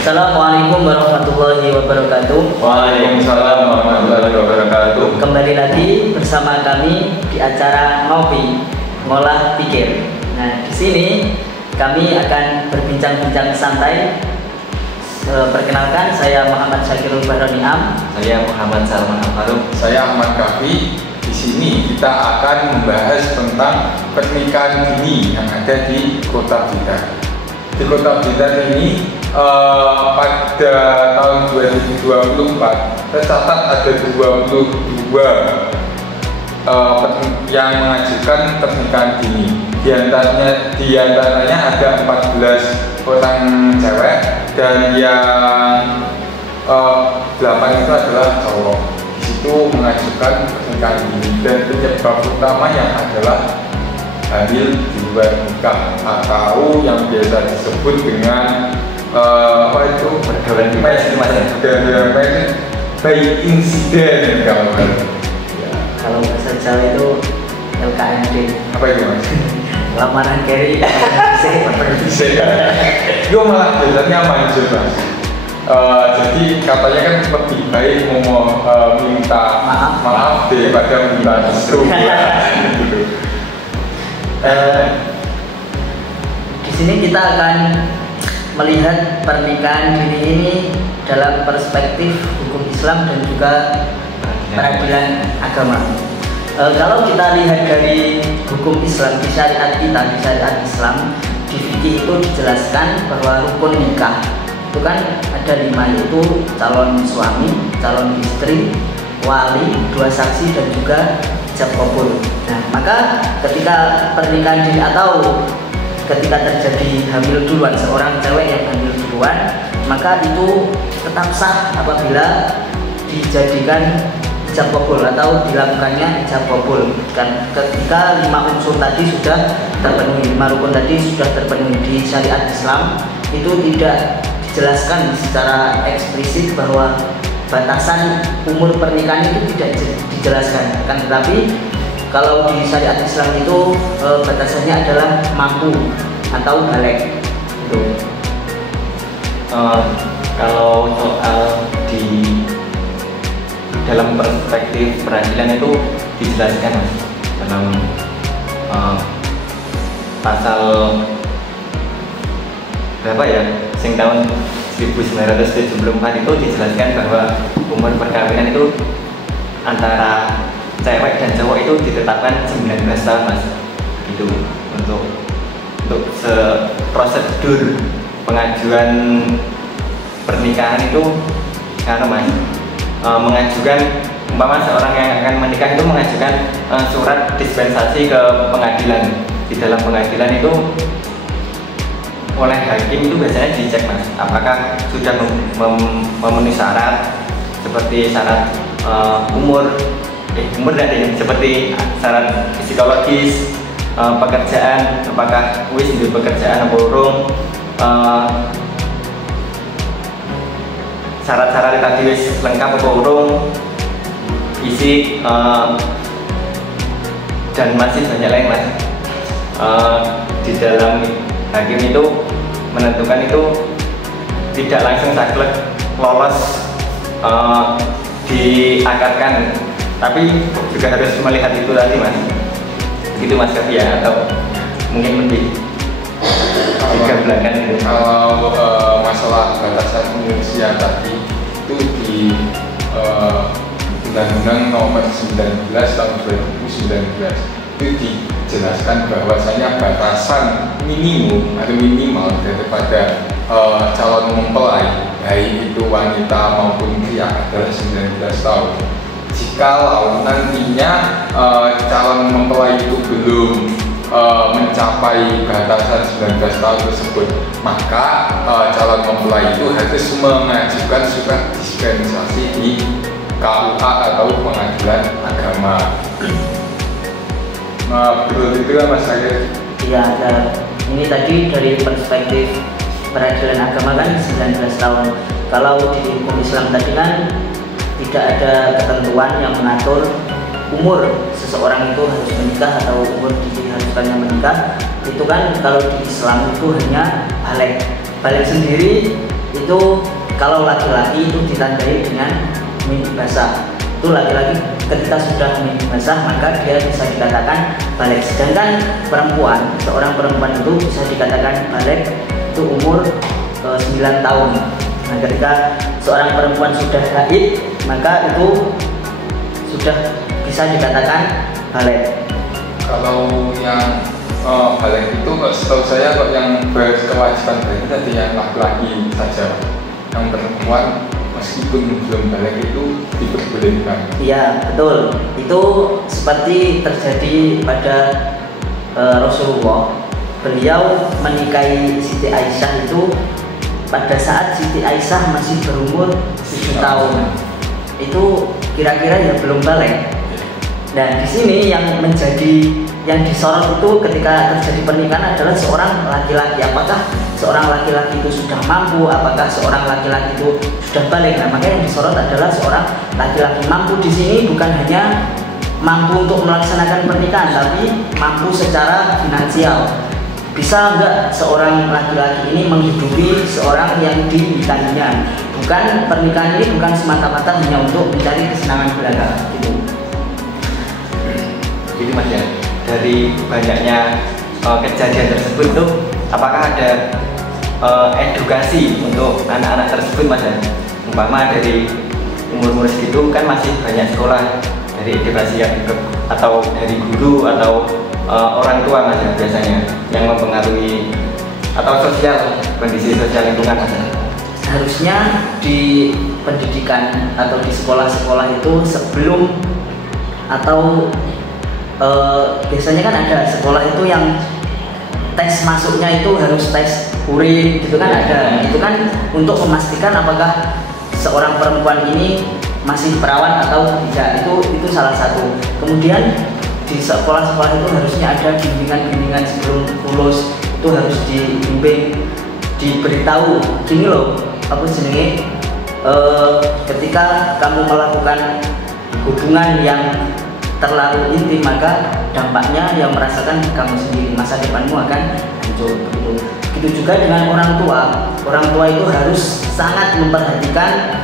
Assalamualaikum warahmatullahi wabarakatuh. Waalaikumsalam warahmatullahi wabarakatuh. Kembali lagi bersama kami di acara Ngopi Ngolah Pikir. Nah, di sini kami akan berbincang-bincang santai. Perkenalkan, saya Muhammad Syakirul Bahroniam. Saya Muhammad Salman Al-Faruq. Saya Ahmad Kafi. Di sini kita akan membahas tentang pernikahan dini yang ada di Kota Blitar. Di Kota Blitar ini pada tahun 2024 tercatat ada 22 yang mengajukan pernikahan dini. Di antaranya ada 14 orang cewek dan yang 8 itu adalah cowok. Di situ mengajukan pernikahan dini dan penyebab utama yang adalah hamil di luar nikah atau yang biasa disebut dengan pergaulan bebas by insiden Kalau bahasa Jawa itu LKMD. apa itu mas? Lamaran Kerry. Bisa ya? Gue malah biasanya manjur mas. Jadi katanya kan lebih baik mau minta maaf daripada minta restu. Gitu. Di sini kita akan melihat pernikahan dini ini dalam perspektif hukum Islam dan juga peradilan agama. Kalau kita lihat dari hukum Islam di syariat kita, di syariat Islam, di fikih itu dijelaskan bahwa rukun nikah itu kan ada 5, yaitu calon suami, calon istri, wali, 2 saksi dan juga ijab kabul. Nah, maka ketika pernikahan dini atau ketika terjadi hamil duluan, seorang cewek yang hamil duluan, maka itu tetap sah apabila dijadikan ijab kabul atau dilakukannya ijab kabul. Kan ketika 5 unsur tadi sudah terpenuhi, 5 rukun tadi sudah terpenuhi. Di syariat Islam itu tidak dijelaskan secara eksplisit bahwa batasan umur pernikahan itu tidak dijelaskan. Kan tetapi kalau di syariat Islam itu batasannya adalah mampu atau balik. Gitu. Kalau soal di dalam perspektif peradilan itu dijelaskan mas, dalam pasal berapa ya, sing tahun 1974 itu dijelaskan bahwa umur perkawinan itu antara cewek dan cowok itu ditetapkan 19 tahun mas, gitu. Untuk prosedur pengajuan pernikahan itu karena mas mengajukan, umpama seorang yang akan menikah itu mengajukan surat dispensasi ke pengadilan. Di dalam pengadilan itu oleh hakim itu biasanya dicek mas, apakah sudah memenuhi syarat seperti syarat umur dan seperti syarat psikologis, pekerjaan, apakah wis di pekerjaan atau urung, syarat-syarat tadi wis lengkap atau urung, fisik, dan masih banyak lain mas. Di dalam hakim itu menentukan itu tidak langsung saklek lolos diakadkan, tapi juga harus melihat itu tadi mas. Begitu mas Kafi ya, atau mungkin lebih digabungkan gitu. Kalau masalah batasan usia tadi itu di Undang-Undang Nomor 19 Tahun 2019 itu dijelaskan bahwasanya batasan minimum atau minimal daripada calon mempelai baik itu wanita maupun pria adalah 19 tahun. Jikalau nantinya calon mempelai itu belum mencapai batasan 19 tahun tersebut, maka calon mempelai itu harus mengajukan surat dispensasi di KUA atau pengadilan agama. Betul itu kan mas saya? Iya, ini tadi dari perspektif peradilan agama kan 19 tahun. Kalau di hukum Islam tadi kan tidak ada ketentuan yang mengatur umur seseorang itu harus menikah atau umur diharuskannya menikah. Itu kan kalau di Islam itu hanya balik sendiri itu kalau laki-laki itu ditandai dengan mimpi basah. Itu laki-laki ketika sudah mimpi basah maka dia bisa dikatakan balik. Sedangkan perempuan, seorang perempuan itu bisa dikatakan balik itu umur 9 tahun. Nah, ketika seorang perempuan sudah haid maka itu sudah bisa dikatakan balik. Kalau yang balik itu setahu saya kok yang berkewajiban balik itu tadi yang laki-laki saja. Yang perempuan meskipun belum balik itu diperbolehkan. Iya betul. Itu seperti terjadi pada Rasulullah. Beliau menikahi Siti Aisyah itu pada saat Siti Aisyah masih berumur 7 tahun. Itu kira-kira ya belum balik. Dan di sini yang disorot itu ketika terjadi pernikahan adalah seorang laki-laki. Apakah seorang laki-laki itu sudah mampu? Apakah seorang laki-laki itu sudah balik? Nah, maka yang disorot adalah seorang laki-laki mampu di sini bukan hanya mampu untuk melaksanakan pernikahan, tapi mampu secara finansial. Bisa enggak seorang laki-laki ini menghidupi seorang yang dinikahinya? Bukan, pernikahan ini bukan semata-mata hanya untuk mencari kesenangan belaka gitu. Jadi Mas ya, dari banyaknya kejadian tersebut tuh apakah ada edukasi untuk anak-anak tersebut Mas ya? Umpama dari umur-umur segitu kan masih banyak sekolah, dari edukasi yang atau dari guru atau orang tua Mas ya, biasanya yang mempengaruhi atau kondisi sosial lingkungan Mas ya? Harusnya di pendidikan atau di sekolah-sekolah itu sebelum atau biasanya kan ada sekolah itu yang tes masuknya itu harus tes urin gitu kan ada. Itu kan untuk memastikan apakah seorang perempuan ini masih perawan atau tidak. Itu salah satu. Kemudian di sekolah-sekolah itu harusnya ada bimbingan-bimbingan sebelum lulus. Itu harus dibimbing, diberitahu gini loh, apa jenenge, ketika kamu melakukan hubungan yang terlalu intim maka dampaknya yang merasakan kamu sendiri, masa depanmu akan hancur. Begitu juga dengan orang tua. Orang tua itu harus sangat memperhatikan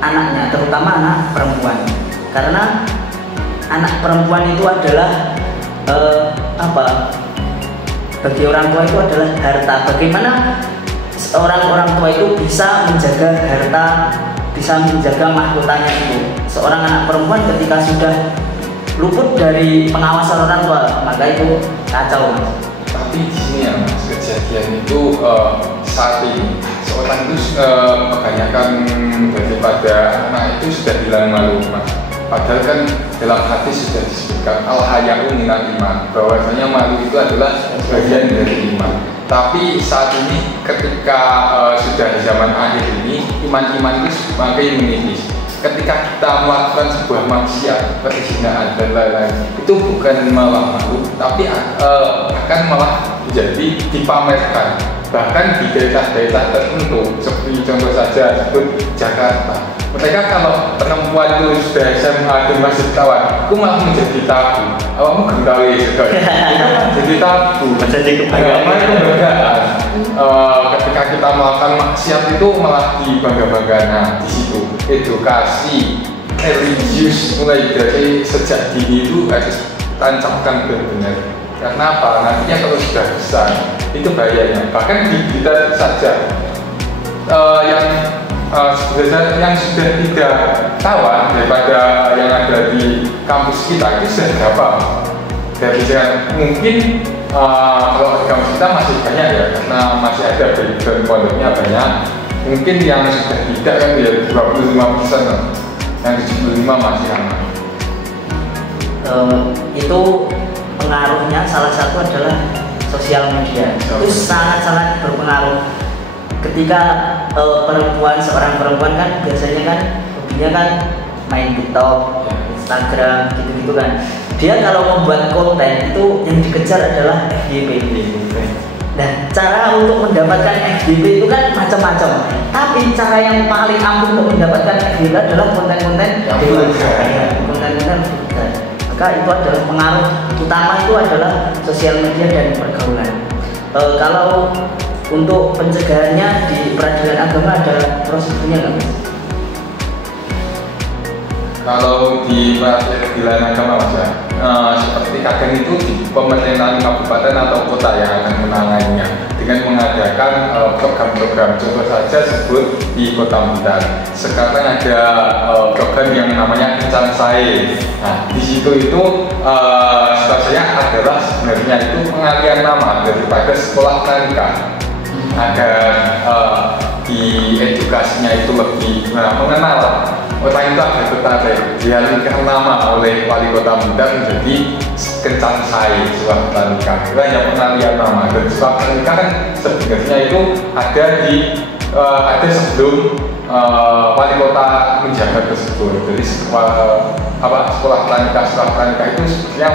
anaknya, terutama anak perempuan, karena anak perempuan itu adalah bagi orang tua itu adalah harta. Bagaimana orang tua itu bisa menjaga harta, bisa menjaga mahkotanya itu? Seorang anak perempuan ketika sudah luput dari pengawasan orang tua maka itu kacau Mas. Tapi di sini ya Mas, kejadian itu saat ini seorang itu kebanyakan daripada anak itu sudah hilang malu Mas. Padahal kan dalam hati sudah disebutkan al-haya'u minal iman, bahwasanya malu itu adalah bagian dari iman. Tapi saat ini ketika sudah zaman akhir ini iman-iman itu semakin menipis. Ketika kita melakukan sebuah maksiat, perzinahan dan lain-lain, itu bukan malah malu, tapi akan malah menjadi dipamerkan. Bahkan di daerah-daerah tertentu, seperti contoh saja sebut Jakarta. Mereka kalau perempuan itu sudah SMA dan masih kawan, itu malah menjadi tabu. Awakmu gentawi juga. Itu menjadi tabu. Menjadi kebanggaan. Ketika kita melakukan maksiat itu malah dibangga-banggakan. Nah, di situ edukasi religius mulai dari sejak dini itu harus tancapkan benar-benar. Karena apa? Nantinya kalau sudah besar itu bahayanya. Bahkan di kita saja sebenarnya yang sudah tidak tawan daripada yang ada di kampus kita itu sudah berapa? Dari mungkin kalau di kampus kita masih banyak ya, karena masih ada background pondoknya banyak. Mungkin yang sudah tidak kan ya 25%, yang 75 masih aman. Itu pengaruhnya salah satu adalah sosial media. Itu sangat-sangat berpengaruh. Ketika seorang perempuan kan biasanya kan hobinya kan main TikTok, Instagram gitu-gitu kan. Dia kalau membuat konten itu yang dikejar adalah FYP. Nah, cara untuk mendapatkan FYP itu kan macam-macam. Tapi cara yang paling ampuh untuk mendapatkan FYP adalah konten-konten konten-konten. Maka itu adalah pengaruh utama, itu adalah sosial media dan pergaulan. Kalau untuk pencegahannya di peradilan agama ada prosedurnya nggak Mas? Kalau di peradilan agama Mas ya, seperti kadang itu di pemerintahan kabupaten atau kota yang akan menanganinya dengan mengadakan program-program, contoh saja sebut di Kota Blitar. Sekarang ada program yang namanya Kencan Sae. Nah, di situ itu saya adalah sebenarnya itu pengalian nama daripada sekolah tarikan agar di edukasinya itu lebih mengenal orang itu agar tertarik. Dialihkan nama oleh Wali Kota Blitar menjadi Kencan Sae sekolah tarikan. Itu hanya pengalian nama, dan sekolah tarikan kan sebenarnya itu ada sebelum wali kota menjaga tersebut. Jadi sekolah pranika itu sebenarnya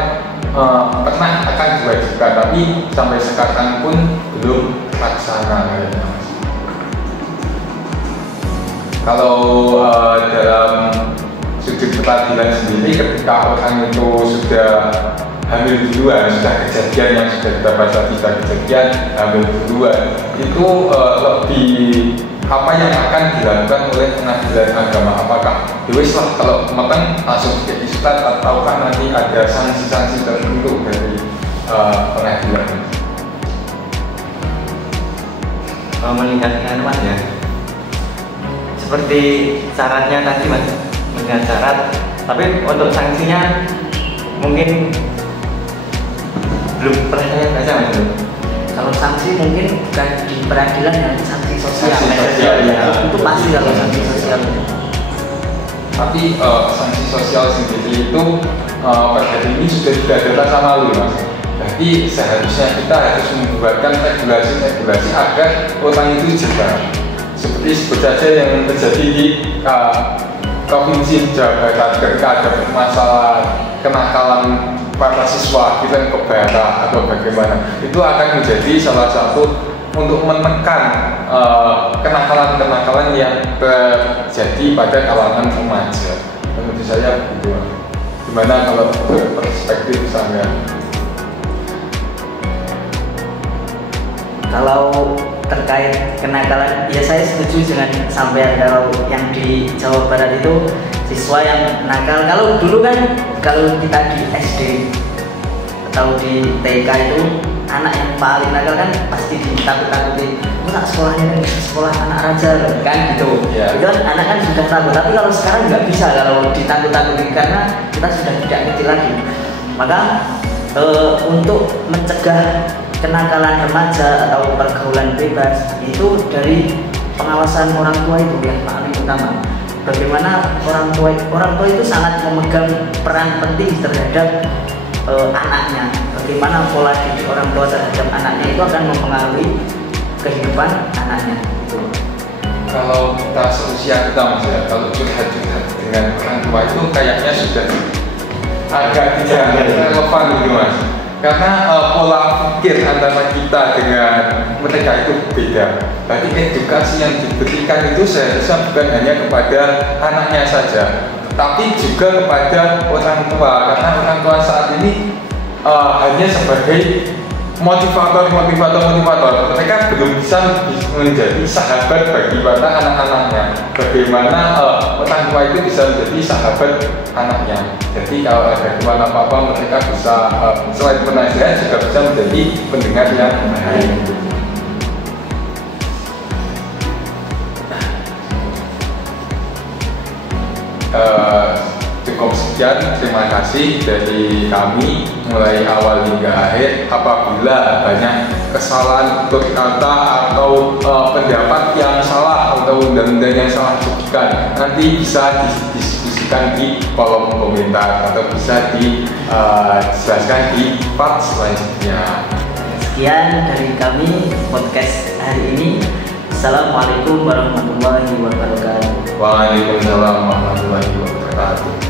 pernah akan diwajibkan, tapi sampai sekarang pun belum terlaksana kayaknya. Kalau dalam sudut peradilan sendiri, ketika orang itu sudah hamil duluan, sudah kejadian yang sudah kita baca, sudah kejadian hamil duluan, itu lebih apa yang akan dilakukan oleh pengadilan agama? Apakah wis lah kalau matang langsung ke istat, ataukah nanti ada sanksi-sanksi tertentu dari pengadilan? Meningkatkan Mas ya, seperti syaratnya tadi Mas, meningkat syarat, tapi untuk sanksinya mungkin belum pernah saya baca Mas. Kalau sanksi mungkin bukan di peradilan, nanti sanksi sosial. Sanksi sosial, ya. Itu pasti kalau sanksi sosial. Tapi sanksi sosial sendiri itu pada hari ini sudah tidak ada rasa malu Mas. Jadi seharusnya kita harus membuatkan regulasi agar orang itu jerah. Seperti sebut saja yang terjadi di Provinsi Jawa Barat ketika ada masalah kenakalan para siswa kita kebara atau bagaimana, itu akan menjadi salah satu untuk menekan kenakalan-kenakalan yang terjadi pada kalangan remaja. Menurut saya begitu. Gimana kalau perspektif saya? Kalau terkait kenakalan, ya saya setuju dengan sampai kalau yang di Jawa Barat itu siswa yang nakal. Kalau dulu kan, kalau kita di SD atau di TK itu anak yang paling nakal kan pasti ditakut-takuti. Nak sekolahnya kan sekolah anak raja kan gitu. Yeah. Itu kan anak kan sudah takut. Tapi kalau sekarang nggak bisa kalau ditakut-takuti karena kita sudah tidak kecil lagi. Maka untuk mencegah kenakalan remaja atau pergaulan bebas itu dari pengawasan orang tua itu yang paling utama. Bagaimana orang tua itu sangat memegang peran penting terhadap anaknya. Bagaimana pola didik orang tua terhadap anaknya itu akan mempengaruhi kehidupan anaknya. Gitu. Kalau kita seusia kita Mas ya, kalau curhat-curhat dengan orang tua itu kayaknya sudah agak tidak relevan gitu Mas. Karena pola pikir antara kita dengan mereka itu beda. Berarti edukasi yang diberikan itu seharusnya bukan hanya kepada anaknya saja, tapi juga kepada orang tua. Karena orang tua saat ini hanya sebagai motivator. Mereka belum bisa menjadi sahabat bagi para anak-anaknya. Bagaimana orang tua itu bisa menjadi sahabat anaknya. Jadi kalau ada keluhan apa-apa, mereka bisa selain penasihat juga bisa menjadi pendengar yang baik. Cukup sekian, terima kasih dari kami mulai awal hingga akhir. Apabila banyak kesalahan berkata atau pendapat yang salah atau undang-undang yang salah sebutkan, nanti bisa didiskusikan di kolom komentar atau bisa dijelaskan di part selanjutnya. Sekian dari kami podcast hari ini. Assalamualaikum warahmatullahi wabarakatuh. Waalaikumsalam warahmatullahi wabarakatuh.